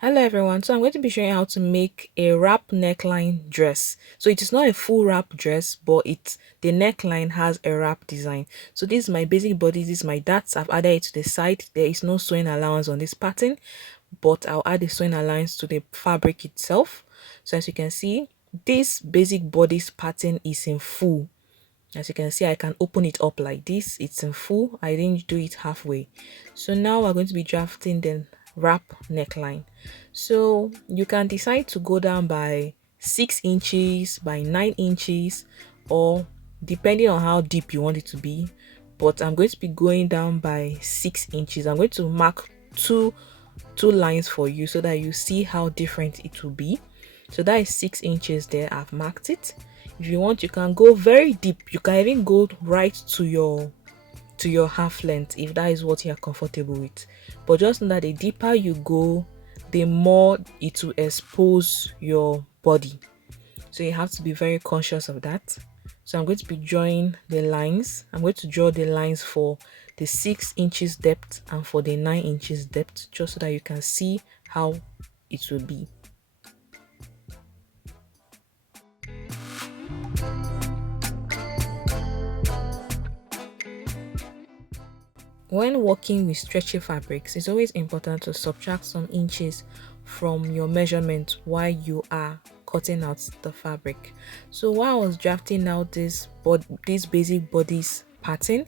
Hello everyone, so I'm going to be showing you how to make a wrap neckline dress. So it is not a full wrap dress, but the neckline has a wrap design. So this is my basic body, this is my darts. I've added it to the side. There is no sewing allowance on this pattern, but I'll add the sewing allowance to the fabric itself. So as you can see, this basic bodice pattern is in full. As you can see, I can open it up like this. It's in full. I didn't do it halfway. So now we're going to be drafting the wrap neckline. So you can decide to go down by 6 inches, by 9 inches, or depending on how deep you want it to be. But I'm going to be going down by 6 inches. I'm going to mark two lines for you so that you see how different it will be. So that is 6 inches there. I've marked it. If you want, you can go very deep. You can even go right to your half length if that is what you're comfortable with. But just know that the deeper you go, the more it will expose your body. So you have to be very conscious of that. So I'm going to be drawing the lines. I'm going to draw the lines for the 6 inches depth and for the 9 inches depth, just so that you can see how it will be. When working with stretchy fabrics, it's always important to subtract some inches from your measurement while you are cutting out the fabric. So while I was drafting out this basic bodice pattern,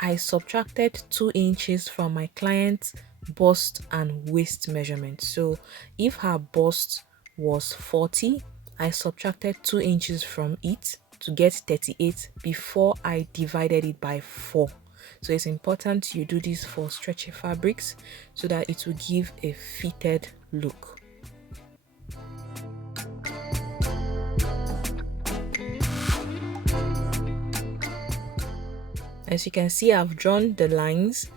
I subtracted 2 inches from my client's bust and waist measurement. So if her bust was 40, I subtracted 2 inches from it to get 38 before I divided it by 4. So it's important you do this for stretchy fabrics so that it will give a fitted look. As you can see, I've drawn the lines,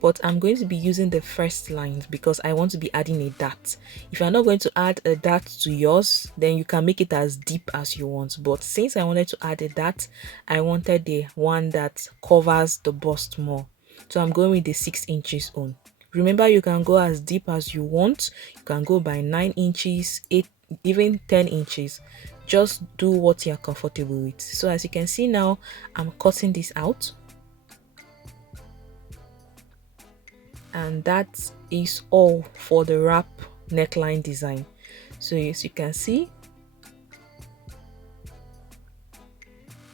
but I'm going to be using the first lines because I want to be adding a dart. If you're not going to add a dart to yours, then you can make it as deep as you want. But since I wanted to add a dart, I wanted the one that covers the bust more. So I'm going with the 6 inches on. Remember, you can go as deep as you want. You can go by 9 inches, 8, even 10 inches. Just do what you're comfortable with. So as you can see now, I'm cutting this out. And that is all for the wrap neckline design. So as you can see,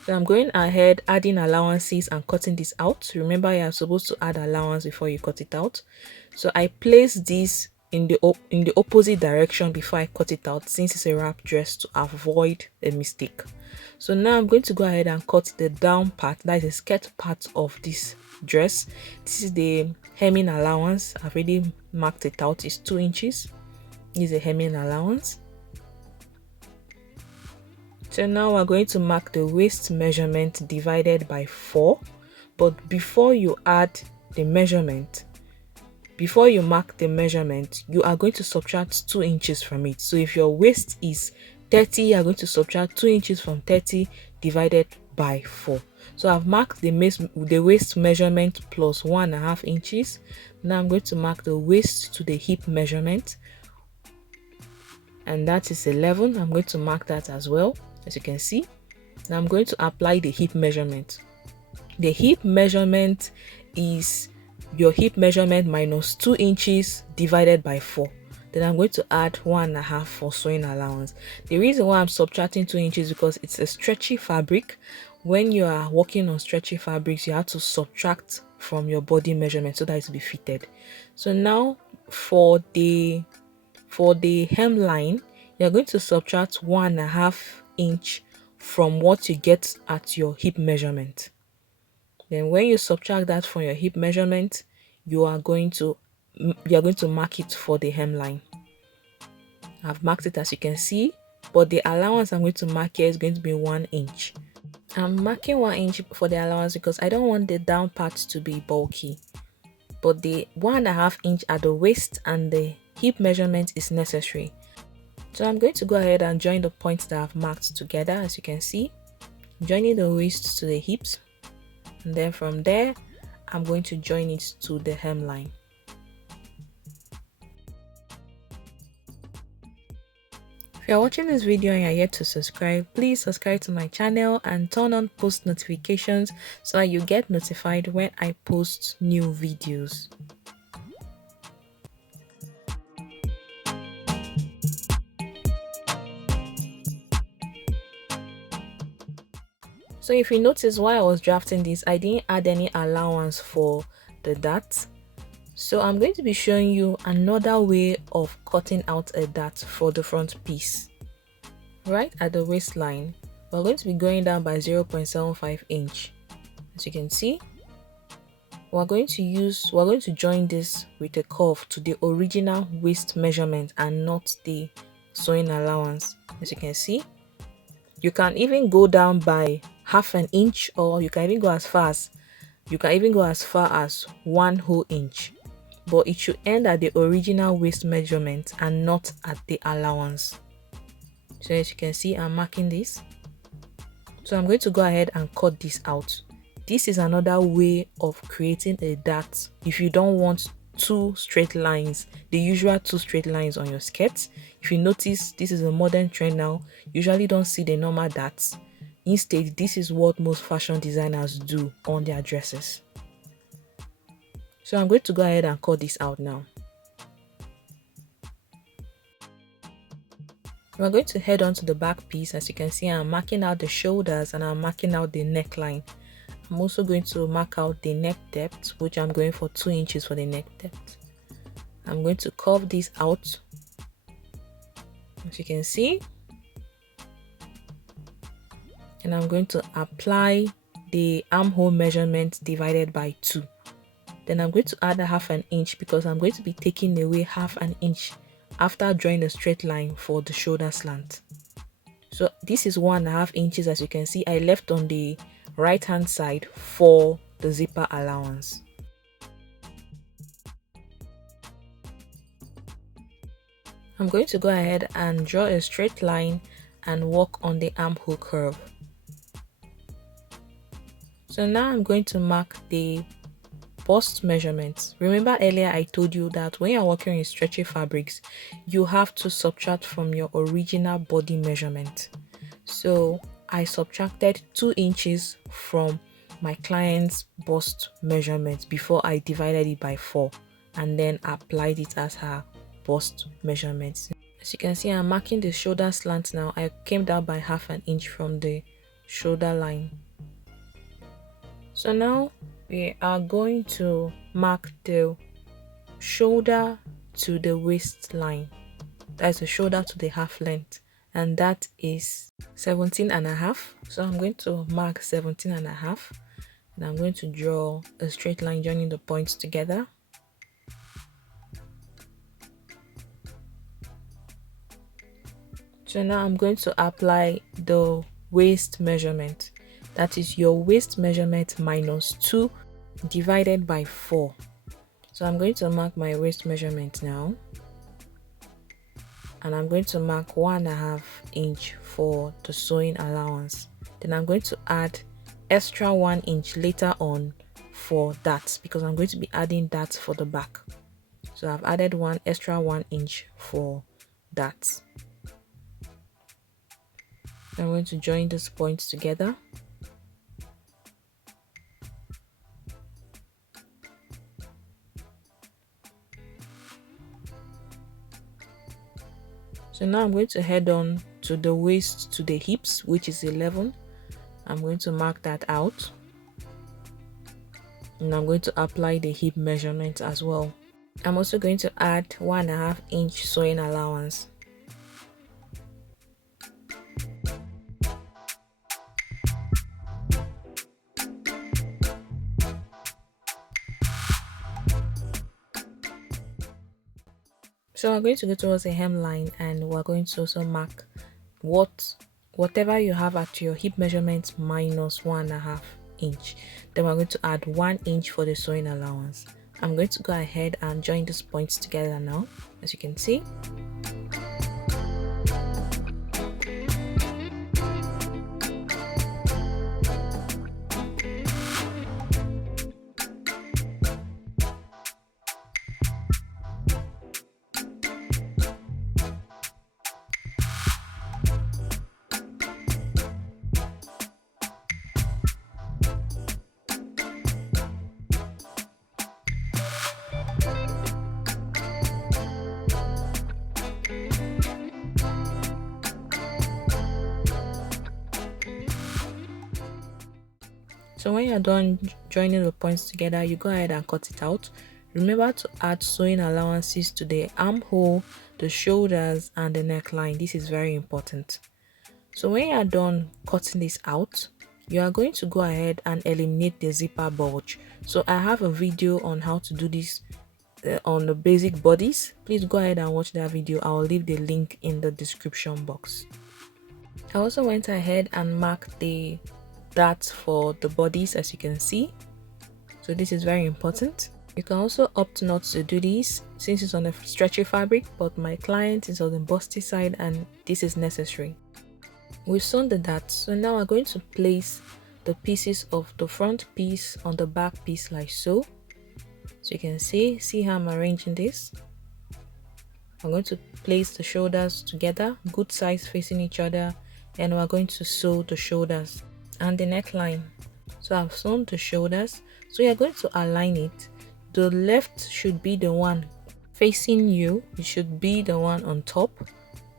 so I'm going ahead adding allowances and cutting this out. Remember, you are supposed to add allowance before you cut it out. So I place this in the opposite direction before I cut it out, since it's a wrap dress, to avoid a mistake. So now I'm going to go ahead and cut the down part, that is the skirt part of this dress. This is the hemming allowance. I've already marked it out. It's 2 inches. This is a hemming allowance. So now we're going to mark the waist measurement divided by 4. But before you add the measurement, before you mark the measurement, you are going to subtract 2 inches from it. So if your waist is 30, you are going to subtract 2 inches from 30 divided by 4. So I've marked the waist measurement plus 1.5 inches. Now I'm going to mark the waist to the hip measurement, and that is 11. I'm going to mark that as well, as you can see. Now I'm going to apply the hip measurement. The hip measurement is your hip measurement minus 2 inches divided by 4. Then I'm going to add 1.5 for sewing allowance. The reason why I'm subtracting 2 inches is because it's a stretchy fabric. When you are working on stretchy fabrics, you have to subtract from your body measurement so that it will be fitted. So now for the hemline, you're going to subtract 1.5 inch from what you get at your hip measurement. Then when you subtract that from your hip measurement, you are going to mark it for the hemline. I've marked it, as you can see, but the allowance I'm going to mark here is going to be 1 inch. I'm marking 1 inch for the allowance because I don't want the down part to be bulky, but the 1.5 inch at the waist and the hip measurement is necessary. So I'm going to go ahead and join the points that I've marked together. As you can see, joining the waist to the hips, and then from there I'm going to join it to the hemline. If you're watching this video and you're yet to subscribe, please subscribe to my channel and turn on post notifications so that you get notified when I post new videos. So if you notice, while I was drafting this, I didn't add any allowance for the dart. So I'm going to be showing you another way of cutting out a dart for the front piece. Right at the waistline, we're going to be going down by 0.75 inch. As you can see, we're going to join this with a curve to the original waist measurement and not the sewing allowance. As you can see, you can even go down by half an inch, or you can even go as far as 1 whole inch, but it should end at the original waist measurement and not at the allowance. So as you can see, I'm marking this. So I'm going to go ahead and cut this out. This is another way of creating a dart if you don't want two straight lines, the usual two straight lines on your skirt. If you notice, this is a modern trend now. You usually don't see the normal darts. Instead, this is what most fashion designers do on their dresses. So I'm going to go ahead and cut this out now. We're going to head on to the back piece. As you can see, I'm marking out the shoulders and I'm marking out the neckline. I'm also going to mark out the neck depth, which I'm going for 2 inches for the neck depth. I'm going to curve this out, as you can see, and I'm going to apply the armhole measurement divided by 2. Then I'm going to add a half an inch because I'm going to be taking away half an inch after drawing a straight line for the shoulder slant. So this is 1.5 inches. As you can see, I left on the right hand side for the zipper allowance. I'm going to go ahead and draw a straight line and work on the armhole curve. So now I'm going to mark the bust measurements. Remember earlier I told you that when you're working with stretchy fabrics, you have to subtract from your original body measurement. So I subtracted 2 inches from my client's bust measurement before I divided it by 4 and then applied it as her bust measurements. As you can see, I'm marking the shoulder slant now. I came down by half an inch from the shoulder line. So now we are going to mark the shoulder to the waistline. That is the shoulder to the half length, and that is 17.5. So I'm going to mark 17.5, and I'm going to draw a straight line joining the points together. So now I'm going to apply the waist measurement. That is your waist measurement minus 2 divided by 4. So I'm going to mark my waist measurement now, and I'm going to mark 1.5 inch for the sewing allowance. Then I'm going to add extra 1 inch later on for that, because I'm going to be adding that for the back. So I've added extra 1 inch for that. I'm going to join these points together. So now I'm going to head on to the waist to the hips, which is 11. I'm going to mark that out, and I'm going to apply the hip measurement as well. I'm also going to add 1.5 inch sewing allowance. So we're going to go towards the hemline, and we're going to also mark whatever you have at your hip measurement minus 1.5 inch. Then we're going to add 1 inch for the sewing allowance. I'm going to go ahead and join these points together now, as you can see. So when you're done joining the points together, you go ahead and cut it out. Remember to add sewing allowances to the armhole, the shoulders and the neckline. This is very important. So when you are done cutting this out, you are going to go ahead and eliminate the zipper bulge. So I have a video on how to do this on the basic bodies. Please go ahead and watch that video. I'll leave the link in the description box. I also went ahead and marked the darts for the bodies, as you can see. So this is very important. You can also opt not to do this since it's on a stretchy fabric, but my client is on the busty side and this is necessary. We've sewn the darts, so now we're going to place the pieces of the front piece on the back piece like so. So you can see how I'm arranging this. I'm going to place the shoulders together, good size facing each other, and we're going to sew the shoulders and the neckline. So I've sewn the shoulders, so you're going to align it. The left should be the one facing you, it should be the one on top.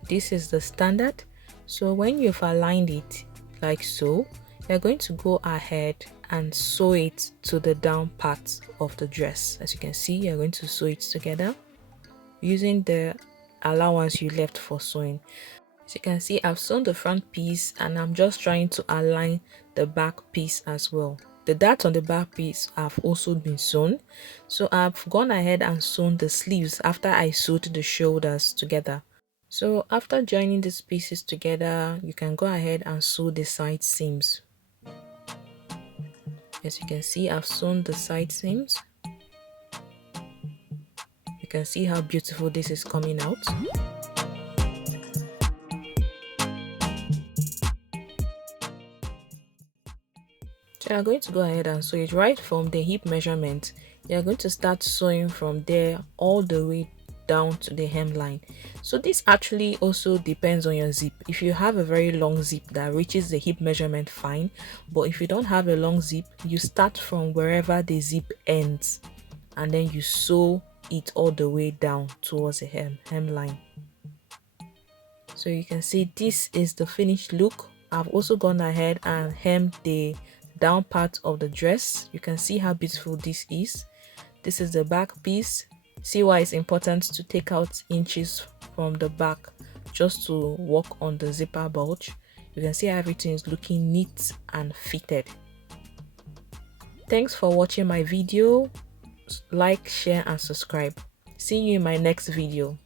This is the standard. So when you've aligned it like so, you're going to go ahead and sew it to the down part of the dress. As you can see, you're going to sew it together using the allowance you left for sewing. As you can see, I've sewn the front piece and I'm just trying to align the back piece as well. The darts on the back piece have also been sewn, so I've gone ahead and sewn the sleeves after I sewed the shoulders together. So after joining these pieces together, you can go ahead and sew the side seams. As you can see, I've sewn the side seams. You can see how beautiful this is coming out. So you're going to go ahead and sew it right from the hip measurement. You're going to start sewing from there all the way down to the hemline. So this actually also depends on your zip. If you have a very long zip that reaches the hip measurement, fine, but if you don't have a long zip, you start from wherever the zip ends and then you sew it all the way down towards the hemline. So you can see this is the finished look. I've also gone ahead and hemmed the down part of the dress. You can see how beautiful this is. This is the back piece. See why it's important to take out inches from the back just to work on the zipper bulge. You can see how everything is looking neat and fitted. Thanks for watching my video. Like, share and subscribe. See you in my next video.